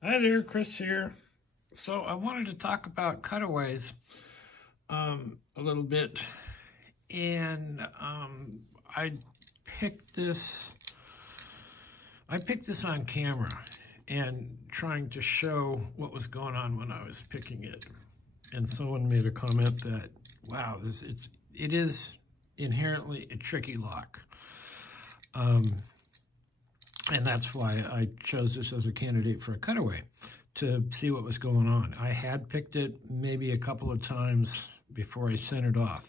Hi there, Chris here. So I wanted to talk about cutaways a little bit, and I picked this. I picked this on camera and trying to show what was going on when I was picking it. And someone made a comment that, wow, it is inherently a tricky lock. And that's why I chose this as a candidate for a cutaway, to see what was going on. I had picked it maybe a couple of times before I sent it off.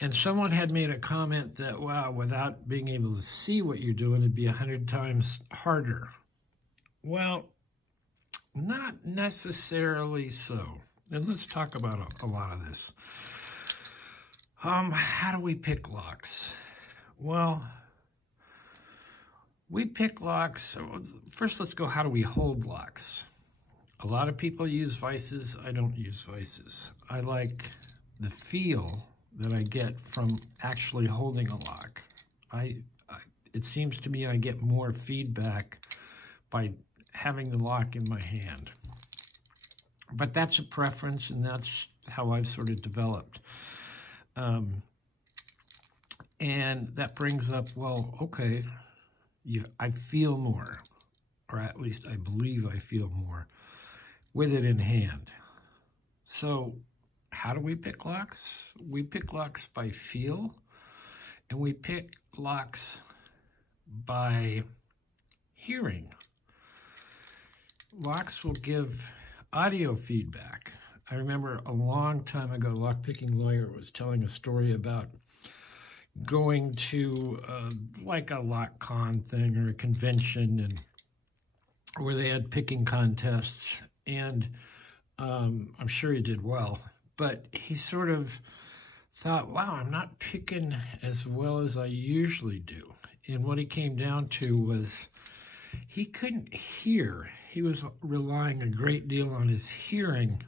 And someone had made a comment that, wow, without being able to see what you're doing, it'd be 100 times harder. Well, not necessarily so. And let's talk about a lot of this. How do we pick locks? Well, we pick locks. First, let's go, how do we hold locks? A lot of people use vices. I don't use vices. I like the feel that I get from actually holding a lock. It seems to me I get more feedback by having the lock in my hand. But that's a preference, and that's how I've sort of developed. And that brings up, well, okay, I feel more, or at least I believe I feel more with it in hand. So how do we pick locks? We pick locks by feel, and we pick locks by hearing. Locks will give audio feedback. I remember a long time ago, a lock-picking lawyer was telling a story about going to like a lock con thing or a convention, and where they had picking contests, and I'm sure he did well, but he sort of thought, wow, I'm not picking as well as I usually do. And what he came down to was he couldn't hear. He was relying a great deal on his hearing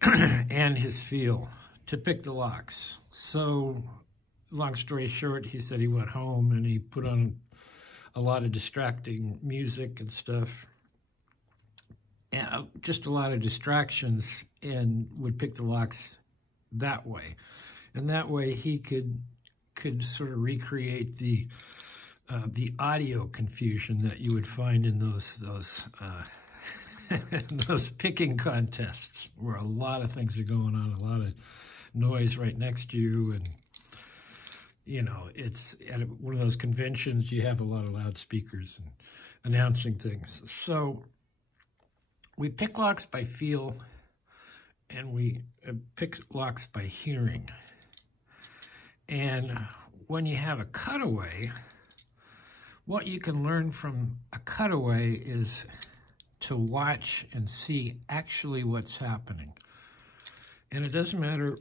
and his feel to pick the locks. So long story short, he said he went home and he put on a lot of distracting music and stuff, and just a lot of distractions, and would pick the locks that way. And that way he could sort of recreate the audio confusion that you would find in those picking contests, where a lot of things are going on, a lot of noise right next to you, and you know, it's at one of those conventions, you have a lot of loudspeakers and announcing things. So we pick locks by feel, and we pick locks by hearing. And when you have a cutaway, what you can learn from a cutaway is to watch and see actually what's happening. And it doesn't matter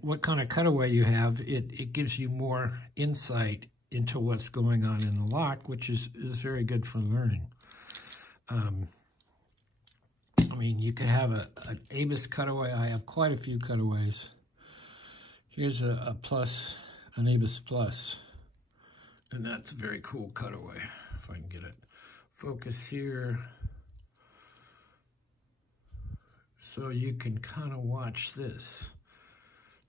what kind of cutaway you have, it gives you more insight into what's going on in the lock, which is very good for learning. I mean, you could have an Abus cutaway. I have quite a few cutaways. Here's a plus, an Abus Plus. And that's a very cool cutaway, if I can get it. Focus here. So you can kind of watch this.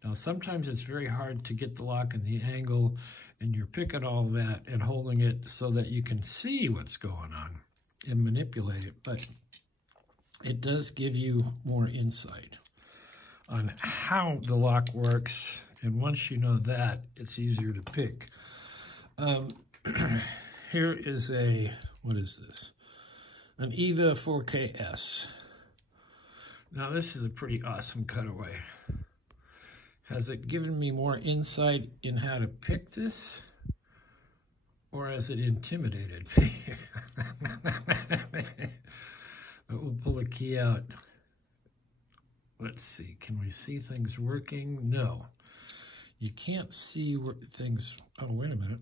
Now, sometimes it's very hard to get the lock in the angle, and you're picking all that and holding it so that you can see what's going on and manipulate it, but it does give you more insight on how the lock works, and once you know that, it's easier to pick. Here is what is this? An EVA 4KS. Now, this is a pretty awesome cutaway. Has it given me more insight in how to pick this, or has it intimidated me? We'll pull a key out. Let's see, can we see things working? No. You can't see things, oh, wait a minute.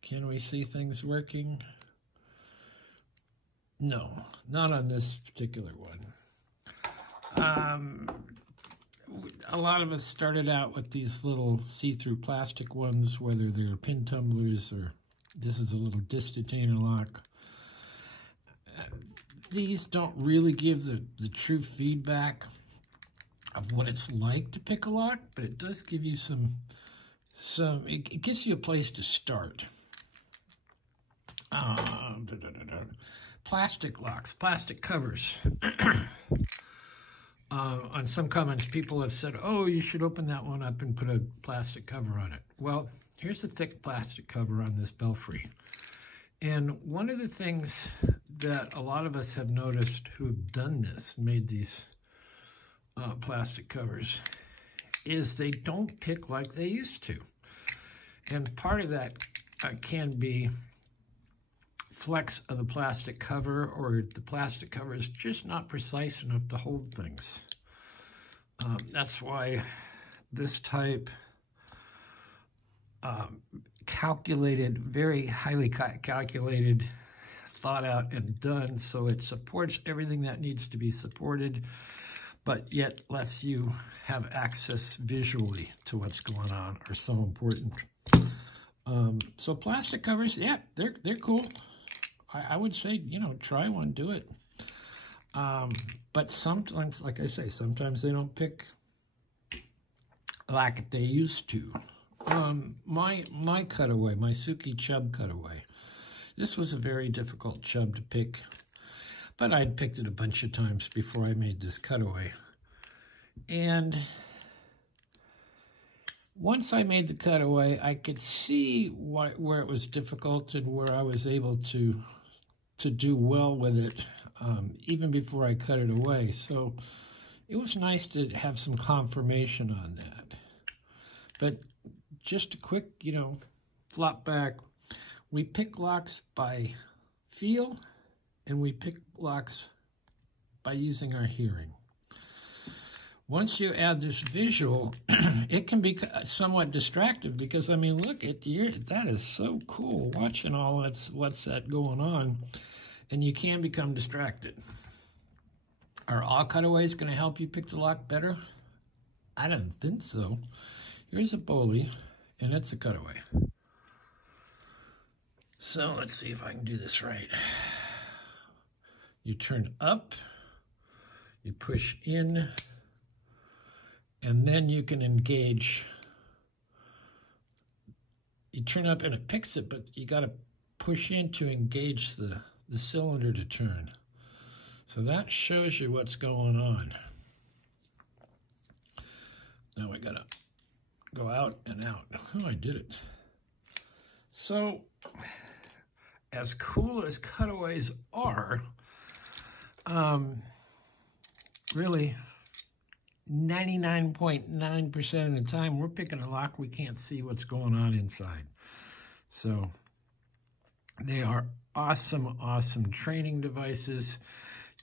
Can we see things working? No, not on this particular one. A lot of us started out with these little see-through plastic ones, whether they're pin tumblers or This is a little disc detainer lock. These don't really give the true feedback of what it's like to pick a lock, but it does give you it gives you a place to start. Plastic locks, plastic covers. On some comments, people have said, oh, you should open that one up and put a plastic cover on it. Well, here's a thick plastic cover on this belfry. And one of the things that a lot of us have noticed who have done this, made these plastic covers, is they don't pick like they used to. And part of that can be flex of the plastic cover, or the plastic cover is just not precise enough to hold things. That's why this type calculated, very highly calculated, thought out and done, so it supports everything that needs to be supported, but yet lets you have access visually to what's going on, are so important. So plastic covers, yeah, they're cool. I would say, you know, try one, do it. But sometimes, like I say, sometimes they don't pick like they used to. My Cutaway, my Suki Chub Cutaway, this was a very difficult chub to pick, but I'd picked it a bunch of times before I made this Cutaway. And once I made the Cutaway, I could see where it was difficult and where I was able to do well with it, even before I cut it away. So it was nice to have some confirmation on that. But just a quick, you know, flop back. We pick locks by feel, and we pick locks by using our hearing. Once you add this visual, it can be somewhat distractive because, I mean, look at that is so cool, watching all what's that going on, and you can become distracted. Are all cutaways going to help you pick the lock better? I don't think so. Here's a Bowley, and it's a Cutaway. So let's see if I can do this right. You turn up, you push in, and then you can engage. You turn up and it picks it, but you got to push in to engage the cylinder to turn. So that shows you what's going on. Now we got to go out and out. Oh, I did it. So, as cool as cutaways are, really 99.9% of the time we're picking a lock, we can't see what's going on inside. So they are awesome, awesome training devices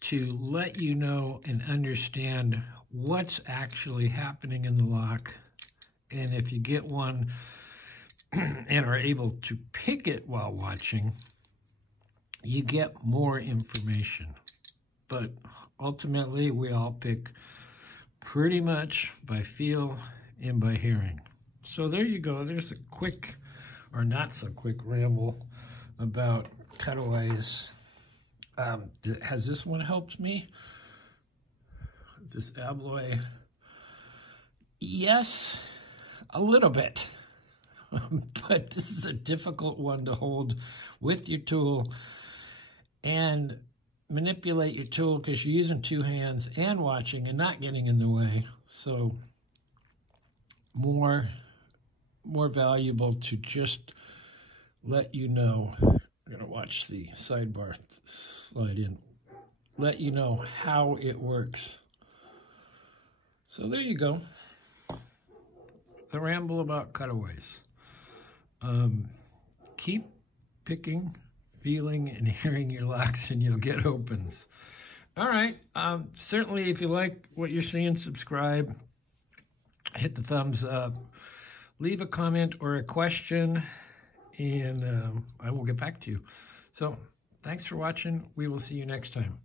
to let you know and understand what's actually happening in the lock. And if you get one and are able to pick it while watching, you get more information. But ultimately, we all pick pretty much by feel and by hearing. So there you go. There's a quick, or not so quick, ramble about cutaways. Has this one helped me? This Abloy? Yes, a little bit. But this is a difficult one to hold with your tool and manipulate your tool because you're using two hands and watching and not getting in the way. So more valuable to just let you know. I'm going to watch the sidebar slide in. Let you know how it works. So there you go. The ramble about cutaways. Keep picking, feeling, and hearing your locks, and you'll get opens. All right. Certainly, if you like what you're seeing, subscribe. Hit the thumbs up. Leave a comment or a question, and I will get back to you. So, thanks for watching. We will see you next time.